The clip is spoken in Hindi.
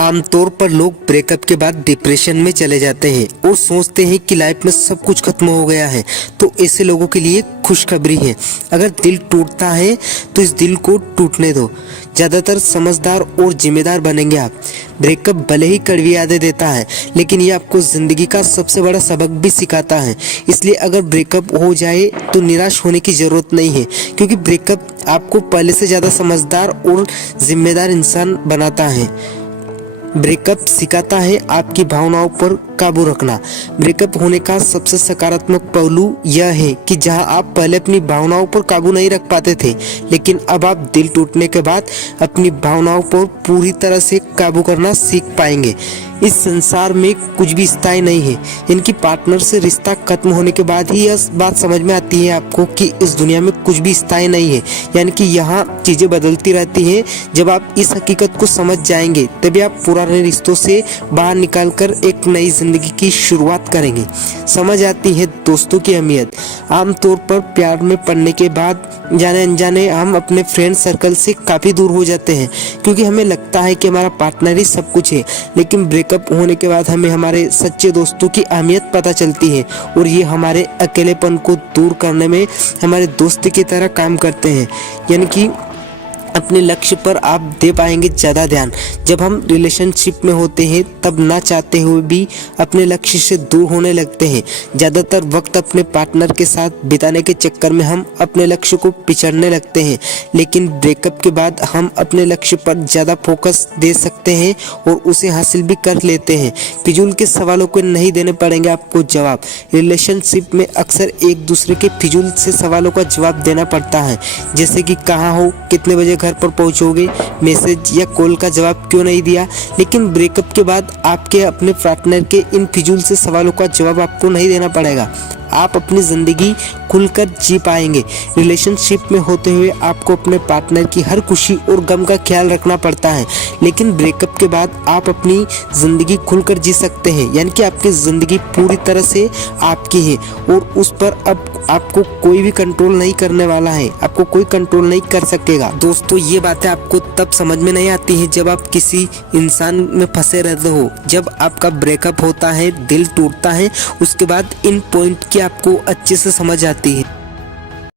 आमतौर पर लोग ब्रेकअप के बाद डिप्रेशन में चले जाते हैं और सोचते हैं कि लाइफ में सब कुछ खत्म हो गया है। तो ऐसे लोगों के लिए खुशखबरी है, अगर दिल टूटता है तो इस दिल को टूटने दो। ज़्यादातर समझदार और जिम्मेदार बनेंगे आप। ब्रेकअप भले ही कड़वी यादें देता है, लेकिन ये आपको ज़िंदगी का सबसे बड़ा सबक भी सिखाता है। इसलिए अगर ब्रेकअप हो जाए तो निराश होने की ज़रूरत नहीं है, क्योंकि ब्रेकअप आपको पहले से ज़्यादा समझदार और जिम्मेदार इंसान बनाता है। ब्रेकअप सिखाता है आपकी भावनाओं पर काबू रखना। ब्रेकअप होने का सबसे सकारात्मक पहलू यह है कि जहां आप पहले अपनी भावनाओं पर काबू नहीं रख पाते थे, लेकिन अब आप दिल टूटने के बाद अपनी भावनाओं पर पूरी तरह से काबू करना सीख पाएंगे। इस संसार में कुछ भी स्थायी नहीं है। इनकी पार्टनर से रिश्ता खत्म होने के बाद ही यह बात समझ में आती है आपको कि इस दुनिया में कुछ भी स्थायी नहीं है, यानी कि यहाँ चीज़ें बदलती रहती हैं। जब आप इस हकीकत को समझ जाएंगे तभी आप पुराने रिश्तों से बाहर निकलकर एक नई जिंदगी की शुरुआत करेंगे। समझ आती है दोस्तों की अहमियत। आमतौर पर प्यार में पड़ने के बाद जाने अनजाने हम अपने फ्रेंड सर्कल से काफ़ी दूर हो जाते हैं, क्योंकि हमें लगता है कि हमारा पार्टनर ही सब कुछ है। लेकिन ब्रेकअप होने के बाद हमें हमारे सच्चे दोस्तों की अहमियत पता चलती है और ये हमारे अकेलेपन को दूर करने में हमारे दोस्त की तरह काम करते हैं। यानी कि अपने लक्ष्य पर आप दे पाएंगे ज़्यादा ध्यान। जब हम रिलेशनशिप में होते हैं तब ना चाहते हुए भी अपने लक्ष्य से दूर होने लगते हैं। ज़्यादातर वक्त अपने पार्टनर के साथ बिताने के चक्कर में हम अपने लक्ष्य को पिछड़ने लगते हैं, लेकिन ब्रेकअप के बाद हम अपने लक्ष्य पर ज़्यादा फोकस दे सकते हैं और उसे हासिल भी कर लेते हैं। फिजूल के सवालों को नहीं देने पड़ेंगे आपको जवाब। रिलेशनशिप में अक्सर एक दूसरे के फिजूल से सवालों का जवाब देना पड़ता है, जैसे कि कहाँ हो, कितने बजे घर पर पहुंचोगे, मैसेज या कॉल का जवाब क्यों नहीं दिया। लेकिन ब्रेकअप के बाद आपके अपने पार्टनर के इन फिजूल से सवालों का जवाब आपको नहीं देना पड़ेगा। आप अपनी ज़िंदगी खुलकर जी पाएंगे। रिलेशनशिप में होते हुए आपको अपने पार्टनर की हर खुशी और गम का ख्याल रखना पड़ता है, लेकिन ब्रेकअप के बाद आप अपनी ज़िंदगी खुलकर जी सकते हैं। यानी कि आपकी ज़िंदगी पूरी तरह से आपकी है और उस पर अब आपको कोई भी कंट्रोल नहीं करने वाला है, आपको कोई कंट्रोल नहीं कर सकेगा। दोस्तों, ये बातें आपको तब समझ में नहीं आती हैं जब आप किसी इंसान में फंसे रहते हो। जब आपका ब्रेकअप होता है, दिल टूटता है, उसके बाद इन पॉइंट की आपको अच्छे से समझ आती है।